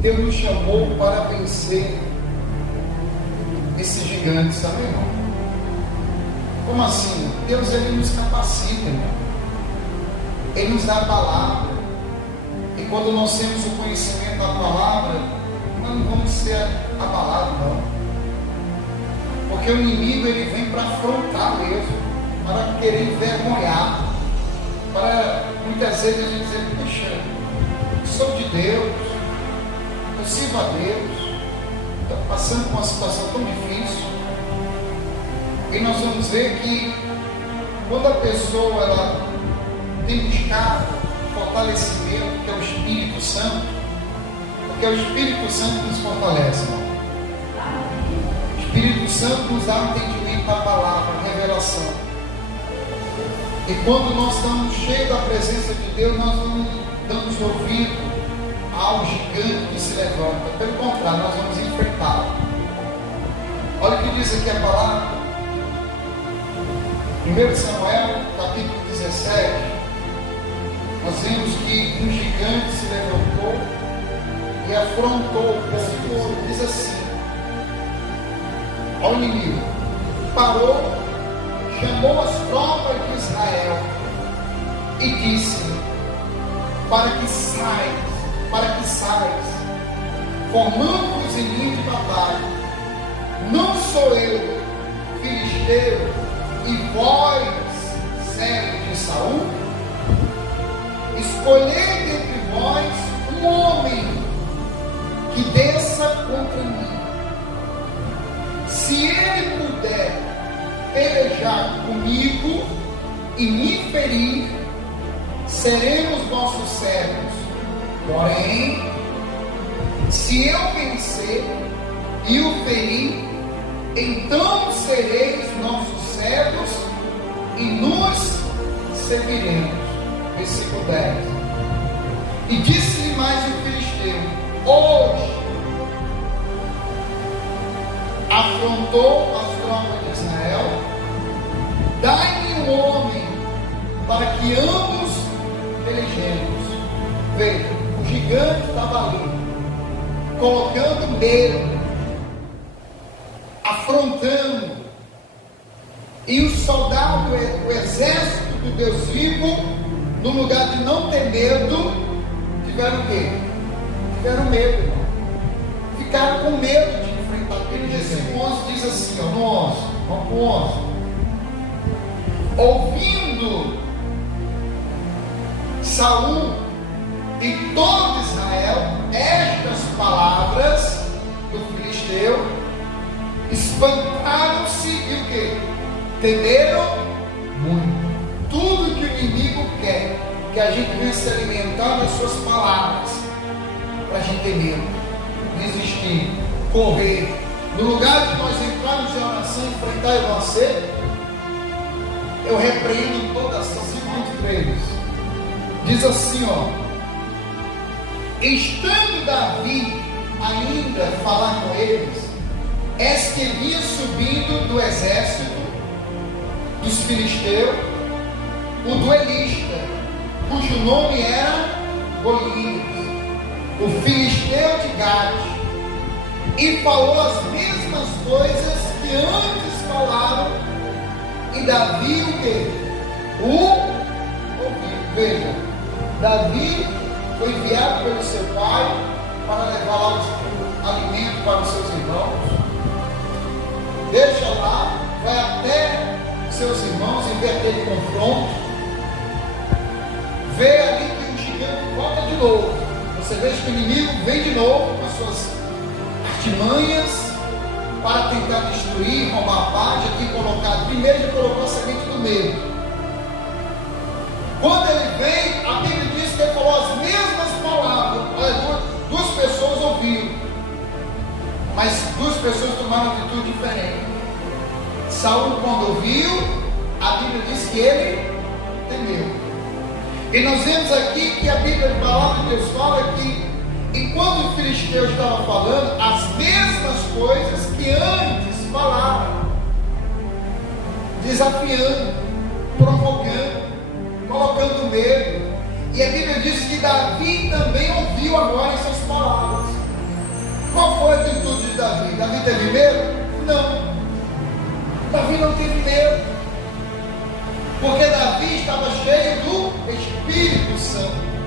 Deus nos chamou para vencer esses gigantes, sabe, irmão? Como assim? Deus, Ele nos capacita, irmão. Ele nos dá a palavra. E quando nós temos o conhecimento da palavra, nós não vamos ser abalados, não. Porque o inimigo, ele vem para afrontar mesmo, para querer envergonhar, para muitas vezes a gente dizer, puxa, eu sou de Deus, eu sirvo a Deus, estou passando por uma situação tão difícil. E nós vamos ver que quando a pessoa ela tem buscado fortalecimento, que é o Espírito Santo, porque é o Espírito Santo que nos fortalece, irmão. O Espírito Santo nos dá o entendimento da palavra, a revelação. E quando nós estamos cheios da presença de Deus, nós não damos ouvido ao gigante que se levanta. Pelo contrário, nós vamos enfrentá-lo. Olha o que diz aqui a palavra. 1 Samuel, capítulo 17, nós vemos que um gigante se levantou e afrontou o povo. Diz assim ao inimigo: parou, chamou as tropas de Israel e disse: para que sais, formando-vos em linha de batalha. Não sou eu, filisteu, e vós, servos de Saul? Escolhei entre vós um homem que desça contra mim. Se ele puder pelejar comigo e me ferir, seremos vossos servos. Porém, se eu vencer e o ferir, então sereis nossos servos e nos serviremos. Versículo 10. E disse-lhe mais o filisteu: hoje afrontou as tropas de Israel, dai-me um homem para que ambos pelejemos. Veja, o gigante estava ali, colocando medo, afrontando. E o soldado, o exército do Deus vivo, no lugar de não ter medo, tiveram o quê? Tiveram medo, irmão. Ficaram com medo de enfrentar. Porque versículo 11 diz assim, ó, no 11, vamos para o 11. Ouvindo Saul e todo Israel estas palavras do filisteu, espantaram-se e o quê? Temeram muito. Tudo que o inimigo quer, que a gente venha se alimentar das suas palavras, para a gente ter medo, desistir, correr. No lugar de nós entrarmos em oração e enfrentar e vencer, eu repreendo todas essas contra eles. Diz assim, ó: estando Davi ainda a falar com eles, eis que vinha subindo do exército dos filisteus o duelista, cujo nome era Golias, o filisteu de Gade, e falou as mesmas coisas que antes falaram, e Davi o quê? O ouviu. Veja, Davi foi enviado pelo seu pai para levar lá o alimento para os seus irmãos. Deixa lá, vai até seus irmãos e vê aquele confronto. Vê ali que o gigante volta de novo. Você vê que o inimigo vem de novo com as suas artimanhas para tentar destruir, roubar a paz. Aqui colocar, primeiro ele colocou a semente do medo. Quando ele vem, a Bíblia diz que ele falou as mesmas palavras. Duas pessoas ouviram, mas duas pessoas tomaram atitude diferente. Saul, quando ouviu, a Bíblia diz que ele temeu. E nós vemos aqui que a Bíblia, a palavra de Deus fala que, enquanto o filisteu estava falando, as mesmas coisas que antes falaram, desafiando, provocando, colocando medo. E a Bíblia diz que Davi também ouviu agora essas palavras. Davi teve medo? Não. Davi não teve medo. Porque Davi estava cheio do Espírito Santo.